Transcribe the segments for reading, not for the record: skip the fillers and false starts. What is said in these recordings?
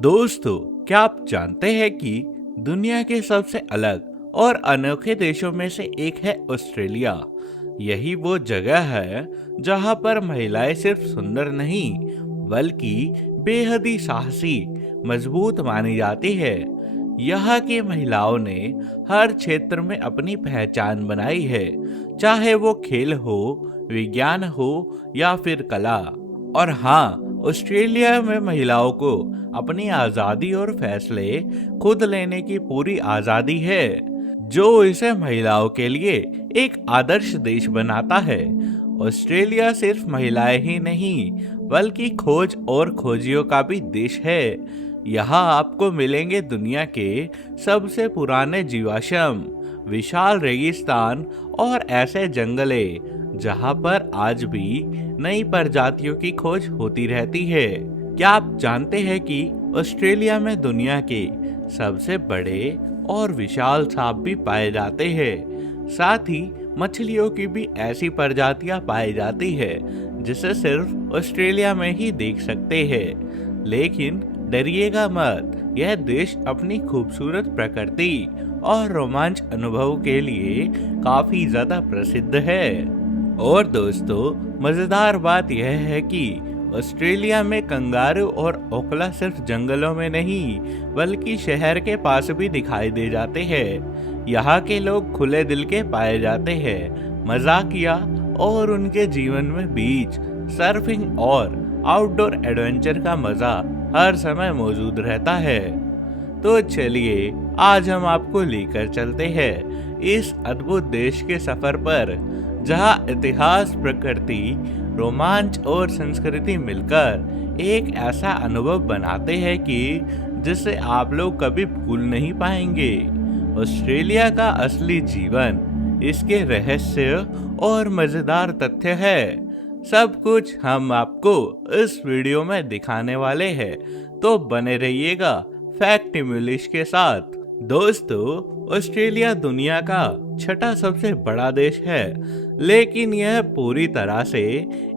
दोस्तों, क्या आप जानते हैं कि दुनिया के सबसे अलग और अनोखे देशों में से एक है ऑस्ट्रेलिया। यही वो जगह है जहां पर महिलाएं सिर्फ सुंदर नहीं बल्कि बेहद ही साहसी, मजबूत मानी जाती है। यहाँ की महिलाओं ने हर क्षेत्र में अपनी पहचान बनाई है, चाहे वो खेल हो, विज्ञान हो या फिर कला। और हाँ, ऑस्ट्रेलिया में महिलाओं को अपनी आजादी और फैसले खुद लेने की पूरी आजादी है, जो इसे महिलाओं के लिए एक आदर्श देश बनाता है। ऑस्ट्रेलिया सिर्फ महिलाएं ही नहीं बल्कि खोज और खोजियों का भी देश है। यहाँ आपको मिलेंगे दुनिया के सबसे पुराने जीवाश्म, विशाल रेगिस्तान और ऐसे जंगले जहाँ पर आज भी नई प्रजातियों की खोज होती रहती है। क्या आप जानते हैं कि ऑस्ट्रेलिया में दुनिया के सबसे बड़े और विशाल सांप भी पाए जाते हैं। साथ ही मछलियों की भी ऐसी प्रजातियां पाई जाती है जिसे सिर्फ ऑस्ट्रेलिया में ही देख सकते हैं। लेकिन डरिएगा मत, यह देश अपनी खूबसूरत प्रकृति और रोमांच अनुभव के लिए काफी ज्यादा प्रसिद्ध है। और दोस्तों, मजेदार बात यह है कि ऑस्ट्रेलिया में कंगारू और ओखला सिर्फ जंगलों में नहीं बल्कि शहर के पास भी दिखाई दे जाते हैं। यहाँ के लोग खुले दिल के पाए जाते हैं, मजाकिया और उनके जीवन में बीच, सर्फिंग और आउटडोर एडवेंचर का मजा हर समय मौजूद रहता है। तो चलिए, आज हम आपको लेकर चलते हैं इस अद्भुत देश के सफर पर, जहां इतिहास, प्रकृति, रोमांच और संस्कृति मिलकर एक ऐसा अनुभव बनाते हैं कि जिसे आप लोग कभी भूल नहीं पाएंगे। ऑस्ट्रेलिया का असली जीवन, इसके रहस्य और मजेदार तथ्य है, सब कुछ हम आपको इस वीडियो में दिखाने वाले हैं। तो बने रहिएगा फैक्ट इंग्लिश के साथ। दोस्तों, ऑस्ट्रेलिया दुनिया का छठा सबसे बड़ा देश है, लेकिन यह पूरी तरह से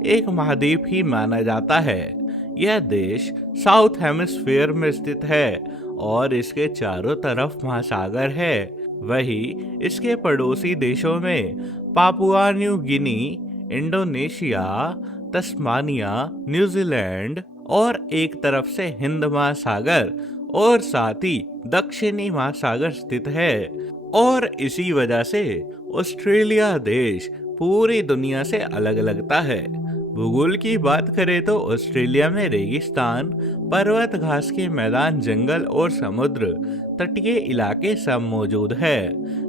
एक महाद्वीप ही माना जाता है। यह देश साउथ हेमिस्फीयर में स्थित है और इसके चारों तरफ महासागर है। वहीं इसके पड़ोसी देशों में Papua New Guinea, Indonesia, Tasmania, New Zealand और एक तरफ से हिंद महासागर और साथ ही दक्षिणी महासागर स्थित है। और इसी वजह से ऑस्ट्रेलिया देश पूरी दुनिया से अलग लगता है। भूगोल की बात करें तो ऑस्ट्रेलिया में रेगिस्तान, पर्वत, घास के मैदान, जंगल और समुद्र तटीय इलाके सब मौजूद है।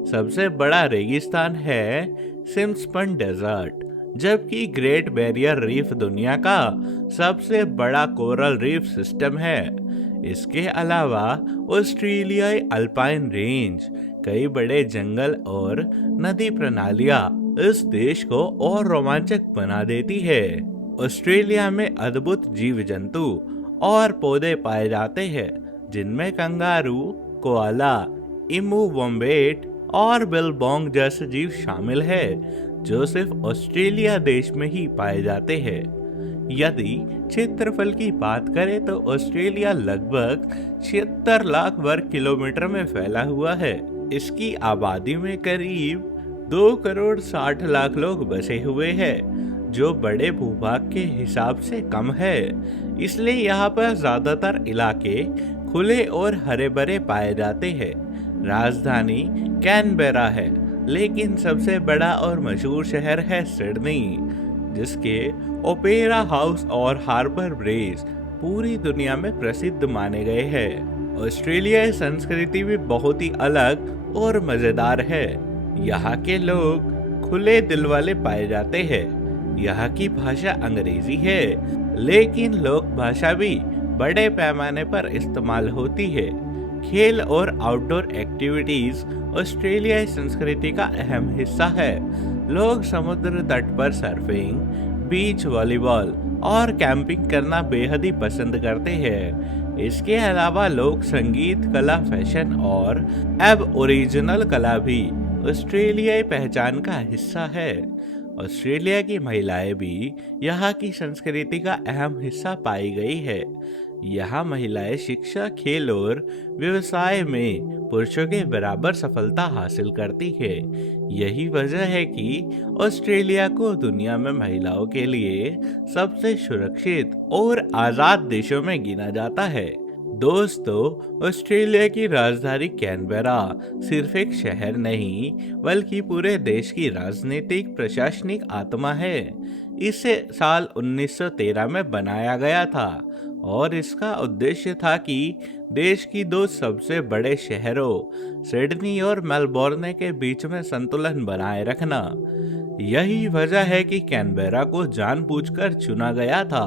सबसे बड़ा रेगिस्तान है सिम्सपन डेजर्ट, जबकि ग्रेट बैरियर रीफ दुनिया का सबसे बड़ा कोरल रीफ सिस्टम है। इसके अलावा ऑस्ट्रेलियाई अल्पाइन रेंज, कई बड़े जंगल और नदी प्रणालियां इस देश को और रोमांचक बना देती है। ऑस्ट्रेलिया में अद्भुत जीव जंतु और पौधे पाए जाते हैं, जिनमें कंगारू, कोआला, इमू वोम्बेट और बिलबोंग जैसे जीव शामिल है, जो सिर्फ ऑस्ट्रेलिया देश में ही पाए जाते हैं। यदि क्षेत्रफल की बात करें तो ऑस्ट्रेलिया लगभग 76 लाख वर्ग किलोमीटर में फैला हुआ है। इसकी आबादी में करीब 2 करोड़ 60 लाख लोग बसे हुए हैं, जो बड़े भूभाग के हिसाब से कम है। इसलिए यहाँ पर ज्यादातर इलाके खुले और हरे भरे पाए जाते हैं। राजधानी कैनबेरा है, लेकिन सबसे बड़ा और मशहूर शहर है सिडनी, जिसके ओपेरा हाउस और हार्बर ब्रिज पूरी दुनिया में प्रसिद्ध माने गए हैं। ऑस्ट्रेलियाई संस्कृति भी बहुत ही अलग और मजेदार है। यहाँ के लोग खुले दिल वाले पाए जाते हैं। यहाँ की भाषा अंग्रेजी है, लेकिन लोक भाषा भी बड़े पैमाने पर इस्तेमाल होती है। खेल और आउटडोर एक्टिविटीज ऑस्ट्रेलियाई संस्कृति का अहम हिस्सा है। लोग समुद्र तट पर सर्फिंग, बीच वॉलीबॉल और कैंपिंग करना बेहद ही पसंद करते हैं। इसके अलावा लोग संगीत, कला, फैशन और एबओरिजिनल कला भी ऑस्ट्रेलियाई पहचान का हिस्सा है। ऑस्ट्रेलिया की महिलाएं भी यहाँ की संस्कृति का अहम हिस्सा पाई गई है। यहाँ महिलाएं शिक्षा, खेल और व्यवसाय में पुरुषों के बराबर सफलता हासिल करती है। यही वजह है कि ऑस्ट्रेलिया को दुनिया में महिलाओं के लिए सबसे सुरक्षित और आजाद देशों में गिना जाता है। दोस्तों, ऑस्ट्रेलिया की राजधानी कैनबेरा सिर्फ एक शहर नहीं, बल्कि पूरे देश की राजनीतिक प्रशासनिक आत्मा है। इसे साल 1913 में बनाया गया था और इसका उद्देश्य था कि देश की दो सबसे बड़े शहरों सिडनी और मेलबोर्न के बीच में संतुलन बनाए रखना। यही वजह है कि कैनबेरा को जानबूझकर चुना गया था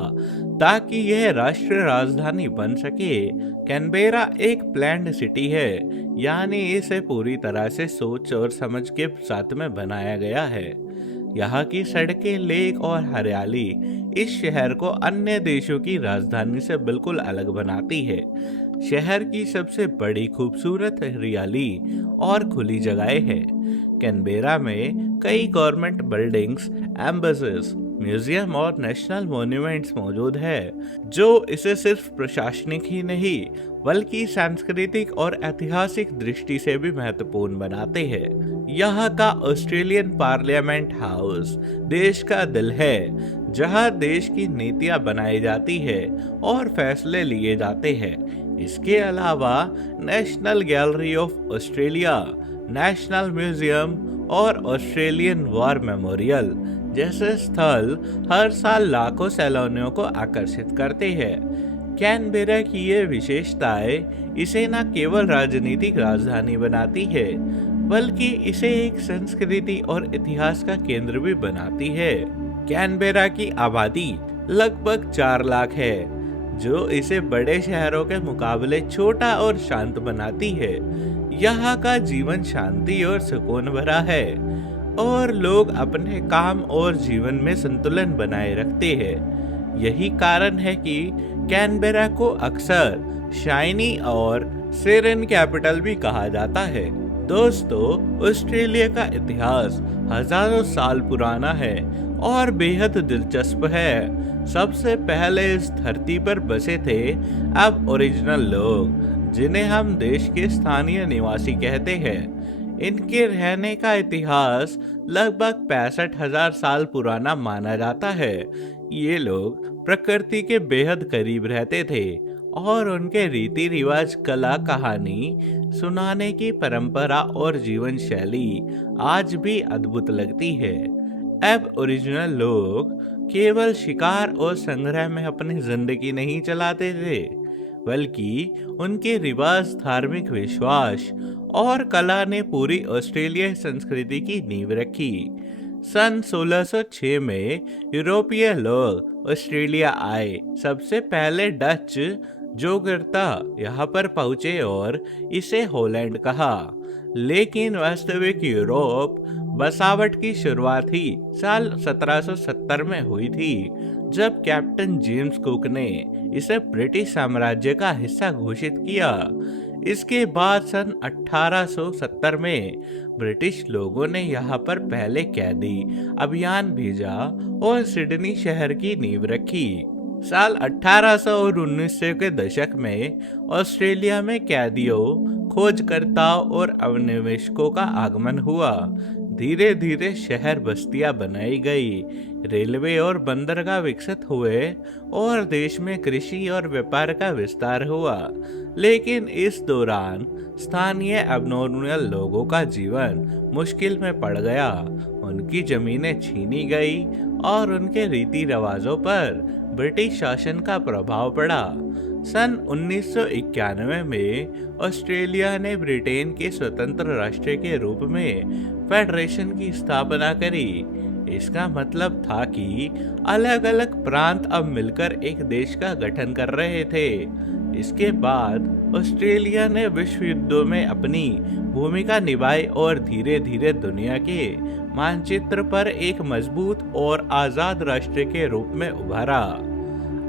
ताकि यह राष्ट्रीय राजधानी बन सके। कैनबेरा एक प्लान्ड सिटी है, यानी इसे पूरी तरह से सोच और समझ के साथ में बनाया गया है। यहाँ की सड़कें, लेक और हरियाली इस शहर को अन्य देशों की राजधानी से बिल्कुल अलग बनाती है। शहर की सबसे बड़ी खूबसूरत हरियाली और खुली जगहें हैं। कैनबेरा में कई गवर्नमेंट बिल्डिंग्स, एम्बेसीज, म्यूजियम और नेशनल मॉन्यूमेंट्स मौजूद है, जो इसे सिर्फ प्रशासनिक ही नहीं बल्कि सांस्कृतिक और ऐतिहासिक दृष्टि से भी महत्वपूर्ण बनाते हैं। यहाँ का ऑस्ट्रेलियन पार्लियामेंट हाउस देश का दिल है, जहाँ देश की नीतियाँ बनाई जाती है और फैसले लिए जाते हैं। इसके अलावा national gallery of Australia, national museum और ऑस्ट्रेलियन वॉर मेमोरियल जैसे स्थल हर साल लाखों सैलानियों को आकर्षित करते हैं। कैनबेरा की ये विशेषताएं इसे न केवल राजनीतिक राजधानी बनाती है, बल्कि इसे एक संस्कृति और इतिहास का केंद्र भी बनाती है। कैनबेरा की आबादी लगभग 4 लाख है, जो इसे बड़े शहरों के मुकाबले छोटा और शांत बनाती है। यहाँ का जीवन शांति और सुकून भरा है और लोग अपने काम और जीवन में संतुलन बनाए रखते हैं। यही कारण है कि कैनबेरा को अक्सर शाइनी और सेरेन कैपिटल भी कहा जाता है। दोस्तों, ऑस्ट्रेलिया का इतिहास हजारों साल पुराना है और बेहद दिलचस्प है। सबसे पहले इस धरती पर बसे थे अब ओरिजिनल लोग, जिन्हें हम देश के स्थानीय निवासी कहते हैं। इनके रहने का इतिहास लगभग 65,000 साल पुराना माना जाता है। ये लोग प्रकृति के बेहद करीब रहते थे और उनके रीति रिवाज, कला, कहानी सुनाने की परंपरा और जीवन शैली आज भी अद्भुत लगती है। अब ओरिजिनल लोग केवल शिकार और संग्रह में अपनी जिंदगी नहीं चलाते थे, बल्कि उनके रिवाज, धार्मिक विश्वास और कला ने पूरी ऑस्ट्रेलियाई संस्कृति की नींव रखी। सन 1606 में यूरोपीय लोग ऑस्ट्रेलिया आए। सबसे पहले डच जोगिर्ता यहाँ पर पहुंचे और इसे हॉलैंड कहा, लेकिन वास्तविक यूरोप बसावट की शुरुआत ही साल 1770 में हुई थी, जब कैप्टन जेम्स कुक ने इसे ब्रिटिश साम्राज्य का हिस्सा घोषित किया। इसके बाद सन 1870 में ब्रिटिश लोगों ने यहाँ पर पहले कैदी अभियान भेजा और सिडनी शहर की नींव रखी। साल 1800 और 1900 के दशक में ऑस्ट्रेलिया में कैदियों, खोजकर्ताओं और अवनिवेशकों का आगमन हुआ। धीरे धीरे शहर बस्तियां बनाई गई, रेलवे और बंदरगाह विकसित हुए और देश में कृषि और व्यापार का विस्तार हुआ। लेकिन इस दौरान स्थानीय एबनॉर्मल लोगों का जीवन मुश्किल में पड़ गया। उनकी जमीनें छीनी गई और उनके रीति रिवाजों पर ब्रिटिश शासन का प्रभाव पड़ा। सन 1991 में ऑस्ट्रेलिया ने ब्रिटेन के स्वतंत्र राष्ट्र के रूप में फेडरेशन की स्थापना करी। इसका मतलब था कि अलग अलग प्रांत अब मिलकर एक देश का गठन कर रहे थे। इसके बाद ऑस्ट्रेलिया ने विश्व युद्धों में अपनी भूमिका निभाई और धीरे धीरे दुनिया के मानचित्र पर एक मजबूत और आजाद राष्ट्र के रूप में उभरा।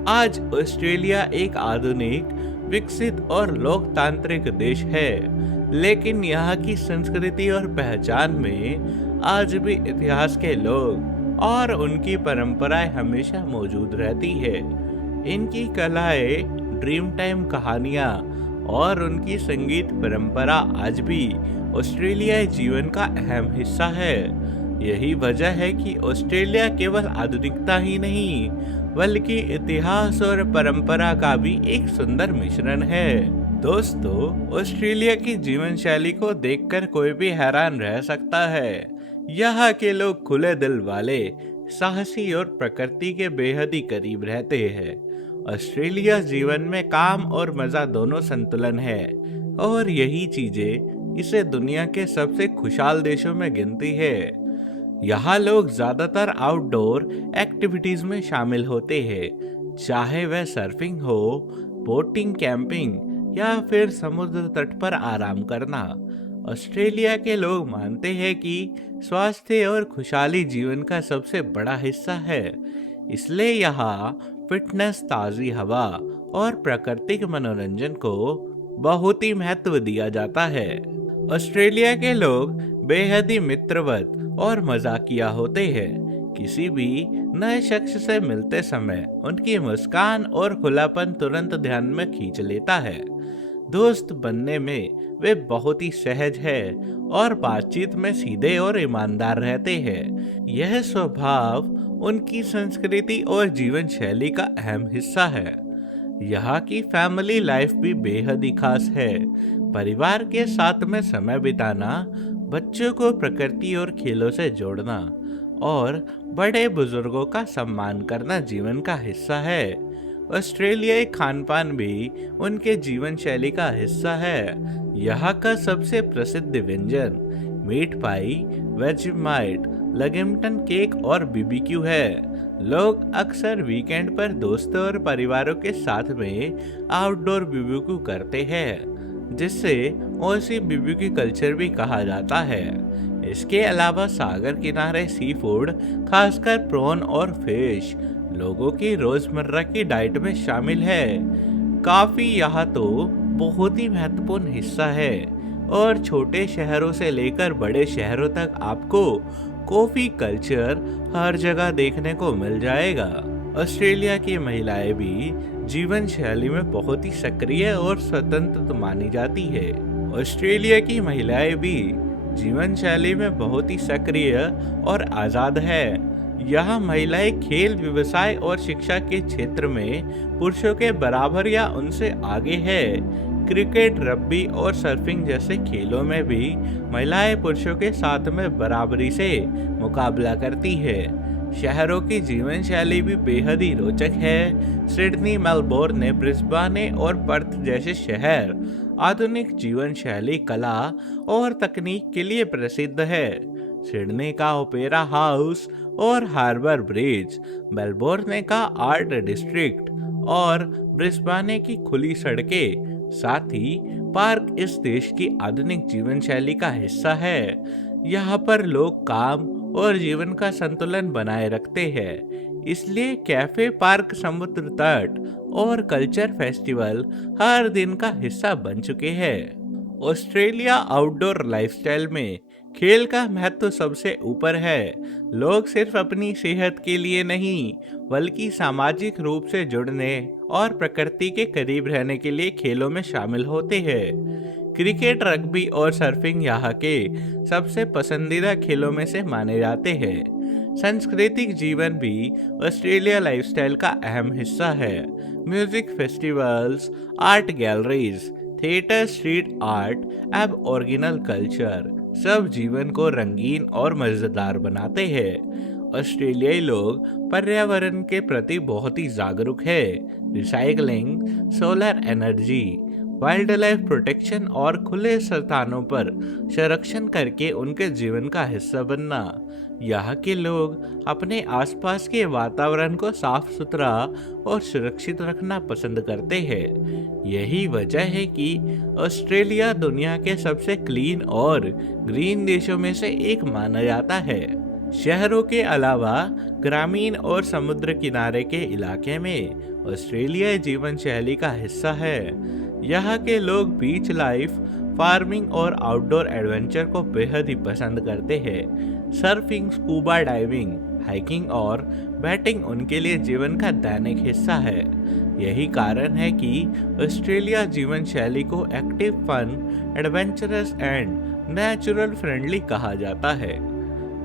आज ऑस्ट्रेलिया एक आधुनिक, विकसित और लोकतांत्रिक देश है, लेकिन यहाँ की संस्कृति और पहचान में आज भी इतिहास के लोग और उनकी परंपराएं हमेशा मौजूद रहती है। इनकी कलाएं, ड्रीम टाइम कहानियाँ और उनकी संगीत परंपरा आज भी ऑस्ट्रेलियाई जीवन का अहम हिस्सा है। यही वजह है कि ऑस्ट्रेलिया केवल आधुनिकता ही नहीं बल्कि इतिहास और परंपरा का भी एक सुंदर मिश्रण है। दोस्तों, ऑस्ट्रेलिया की जीवन शैली को देखकर कोई भी हैरान रह सकता है। यहाँ के लोग खुले दिल वाले, साहसी और प्रकृति के बेहद ही करीब रहते हैं। ऑस्ट्रेलिया जीवन में काम और मजा दोनों संतुलन है और यही चीजें इसे दुनिया के सबसे खुशहाल देशों में गिनती है। यहाँ लोग ज्यादातर आउटडोर एक्टिविटीज में शामिल होते हैं, चाहे वह सर्फिंग हो, बोटिंग, कैंपिंग या फिर समुद्र तट पर आराम करना। ऑस्ट्रेलिया के लोग मानते हैं कि स्वास्थ्य और खुशहाली जीवन का सबसे बड़ा हिस्सा है, इसलिए यहाँ फिटनेस, ताज़ी हवा और प्राकृतिक मनोरंजन को बहुत ही महत्व दिया जाता है। ऑस्ट्रेलिया के लोग बेहद ही मित्रवत और मजाकिया होते हैं। किसी भी नए शख्स से मिलते समय उनकी मुस्कान और खुलापन तुरंत ध्यान में खींच लेता है। दोस्त बनने में वे बहुत ही सहज है और बातचीत में सीधे और ईमानदार रहते हैं। यह स्वभाव उनकी संस्कृति और जीवन शैली का अहम हिस्सा है। यहाँ की फैमिली लाइफ भी बेहद ही खास है। परिवार के साथ में समय बिताना, बच्चों को प्रकृति और खेलों से जोड़ना और बड़े बुजुर्गों का सम्मान करना जीवन का हिस्सा है। ऑस्ट्रेलियाई खानपान भी उनके जीवन शैली का हिस्सा है। यहाँ का सबसे प्रसिद्ध व्यंजन मीट पाई, वेजिमाइट, लेगिंगटन केक और बीबीक्यू है। लोग अक्सर वीकेंड पर दोस्तों और परिवारों के साथ में आउटडोर बीबीक्यू करते हैं, जिससे ओसी बीबीक्यू कल्चर भी कहा जाता है। इसके अलावा सागर किनारे सी फूड, खासकर प्रॉन और फिश, लोगों की रोजमर्रा की डाइट में शामिल है। काफी यहाँ तो बहुत ही महत्वपूर्ण हिस्सा है और छोटे शहरों से लेकर बड़े शहरों तक आपको कॉफी कल्चर हर जगह देखने को मिल जाएगा। ऑस्ट्रेलिया की महिलाएं भी जीवन शैली में बहुत ही सक्रिय और स्वतंत्र मानी जाती है। ऑस्ट्रेलिया की महिलाएं भी जीवन शैली में बहुत ही सक्रिय और आजाद है। यहाँ महिलाएं खेल, व्यवसाय और शिक्षा के क्षेत्र में पुरुषों के बराबर या उनसे आगे है। क्रिकेट, रग्बी और सर्फिंग जैसे खेलों में भी महिलाएं पुरुषों के साथ में बराबरी से मुकाबला करती है। शहरों की जीवन शैली भी बेहद ही रोचक है। सिडनी, मेलबोर्न, ब्रिस्बेन और पर्थ जैसे शहर आधुनिक जीवन शैली, कला और तकनीक के लिए प्रसिद्ध है। सिडनी का ओपेरा हाउस और हार्बर ब्रिज, मेलबोर्न का आर्ट डिस्ट्रिक्ट और ब्रिस्बेन की खुली सड़कें, साथ ही पार्क इस देश की आधुनिक जीवन शैली का हिस्सा है। यहाँ पर लोग काम और जीवन का संतुलन बनाए रखते हैं, इसलिए कैफे, पार्क, समुद्र तट और कल्चर फेस्टिवल हर दिन का हिस्सा बन चुके हैं। ऑस्ट्रेलिया आउटडोर लाइफस्टाइल में खेल का महत्व सबसे ऊपर है। लोग सिर्फ अपनी सेहत के लिए नहीं बल्कि सामाजिक रूप से जुड़ने और प्रकृति के करीब रहने के लिए खेलों में शामिल होते हैं। क्रिकेट, रग्बी और सर्फिंग यहाँ के सबसे पसंदीदा खेलों में से माने जाते हैं। सांस्कृतिक जीवन भी ऑस्ट्रेलिया लाइफस्टाइल का अहम हिस्सा है। Music festivals, art galleries, theatre, street art, aboriginal culture सब जीवन को रंगीन और मजेदार बनाते हैं। ऑस्ट्रेलियाई लोग पर्यावरण के प्रति बहुत ही जागरूक है। Recycling, solar energy, wild life protection और खुले स्थानों पर संरक्षण करके उनके जीवन का हिस्सा बनना। यहाँ के लोग अपने आसपास के वातावरण को साफ सुथरा और सुरक्षित रखना पसंद करते हैं। यही वजह है कि ऑस्ट्रेलिया दुनिया के सबसे क्लीन और ग्रीन देशों में से एक माना जाता है। शहरों के अलावा ग्रामीण और समुद्र किनारे के इलाके में ऑस्ट्रेलिया जीवन शैली का हिस्सा है। यहाँ के लोग बीच लाइफ, फार्मिंग और आउटडोर एडवेंचर को बेहद ही पसंद करते हैं। सर्फिंग, स्कूबा डाइविंग, हाइकिंग और बैटिंग उनके लिए जीवन का दैनिक हिस्सा है। यही कारण है कि ऑस्ट्रेलिया जीवन शैली को active, fun, adventurous and natural friendly कहा जाता है।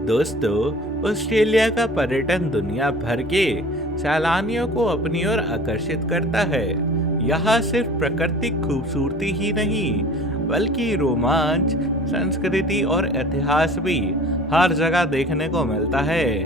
दोस्तों, ऑस्ट्रेलिया का पर्यटन दुनिया भर के सैलानियों को अपनी ओर आकर्षित करता है। यहाँ सिर्फ प्राकृतिक खूबसूरती ही नहीं, बल्कि रोमांच, संस्कृति और इतिहास भी हर जगह देखने को मिलता है।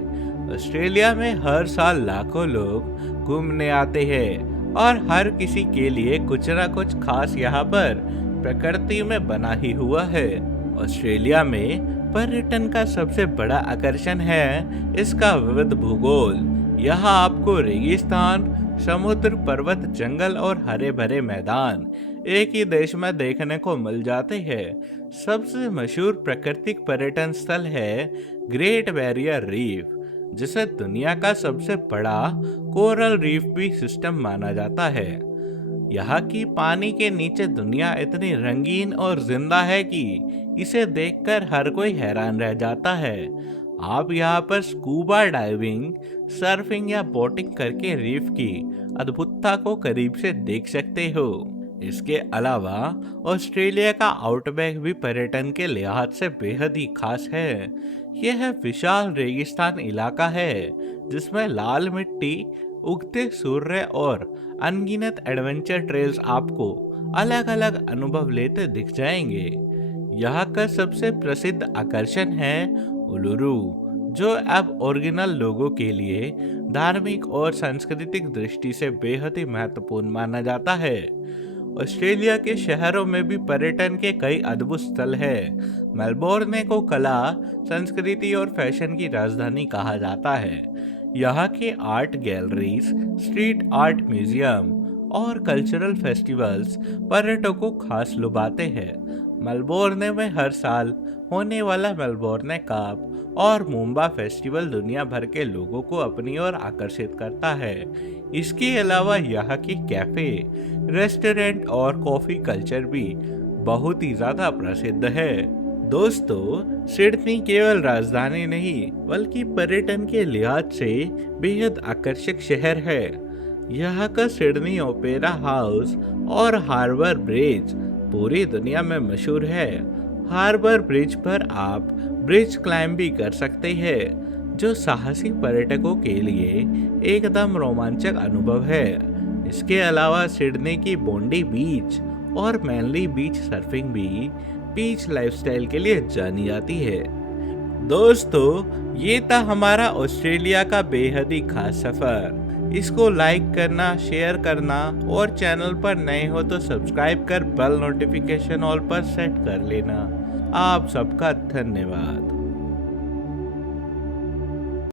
ऑस्ट्रेलिया में हर साल लाखों लोग घूमने आते हैं और हर किसी के लिए कुछ ना कुछ खास यहाँ पर प्रकृति में बना ही हुआ है। ऑस्ट्रेलिया में पर्यटन का सबसे बड़ा आकर्षण है इसका विविध भूगोल। यहाँ आपको रेगिस्तान, समुद्र, पर्वत, जंगल और हरे भरे मैदान एक ही देश में देखने को मिल जाते हैं। सबसे मशहूर प्राकृतिक पर्यटन स्थल है ग्रेट बैरियर रीफ, जिसे दुनिया का सबसे बड़ा कोरल रीफ भी सिस्टम माना जाता है। यहाँ की पानी के नीचे दुनिया इतनी रंगीन और जिंदा है कि इसे देखकर हर कोई हैरान रह जाता है। आप यहाँ पर स्कूबा डाइविंग, सर्फिंग या बोटिंग करके रीफ की अद्भुतता को करीब से देख सकते हो। इसके अलावा ऑस्ट्रेलिया का आउटबैक भी पर्यटन के लिहाज से बेहद ही खास है। यह विशाल रेगिस्तान इलाका है जिसमें लाल मिट्टी, उगते सूर्य और अनगिनत एडवेंचर ट्रेल्स आपको अलग अलग अनुभव लेते दिख जाएंगे। यहाँ का सबसे प्रसिद्ध आकर्षण है उलुरू, जो अब ओरिजिनल लोगों के लिए धार्मिक और सांस्कृतिक दृष्टि से बेहद ही महत्वपूर्ण माना जाता है। ऑस्ट्रेलिया के शहरों में भी पर्यटन के कई अद्भुत स्थल हैं। मेलबोर्न को कला, संस्कृति और फैशन की राजधानी कहा जाता है। यहाँ के art galleries, street art museum और कल्चरल फेस्टिवल्स पर्यटकों को खास लुभाते हैं। मेलबोर्न में हर साल होने वाला मेलबोर्न कप और मोम्बा फेस्टिवल दुनिया भर के लोगों को अपनी ओर आकर्षित करता है। इसके अलावा यहाँ के कैफे, रेस्टोरेंट और कॉफी कल्चर भी बहुत ही ज्यादा प्रसिद्ध है। दोस्तों, सिडनी केवल राजधानी नहीं बल्कि पर्यटन के लिहाज से बेहद आकर्षक शहर है। यहाँ का सिडनी ओपेरा हाउस और हार्बर ब्रिज पूरी दुनिया में मशहूर है। हार्बर ब्रिज पर आप ब्रिज क्लाइंब भी कर सकते हैं, जो साहसी पर्यटकों के लिए एकदम रोमांचक अनुभव है। इसके अलावा सिडनी की बोंडी बीच और मैनली बीच सर्फिंग भी बीच लाइफस्टाइल के लिए जानी जाती है। दोस्तों, ये था हमारा ऑस्ट्रेलिया का बेहद ही खास सफर। इसको लाइक करना, शेयर करना और चैनल पर नए हो तो सब्सक्राइब कर बेल नोटिफिकेशन ऑल पर सेट कर लेना। आप सबका धन्यवाद।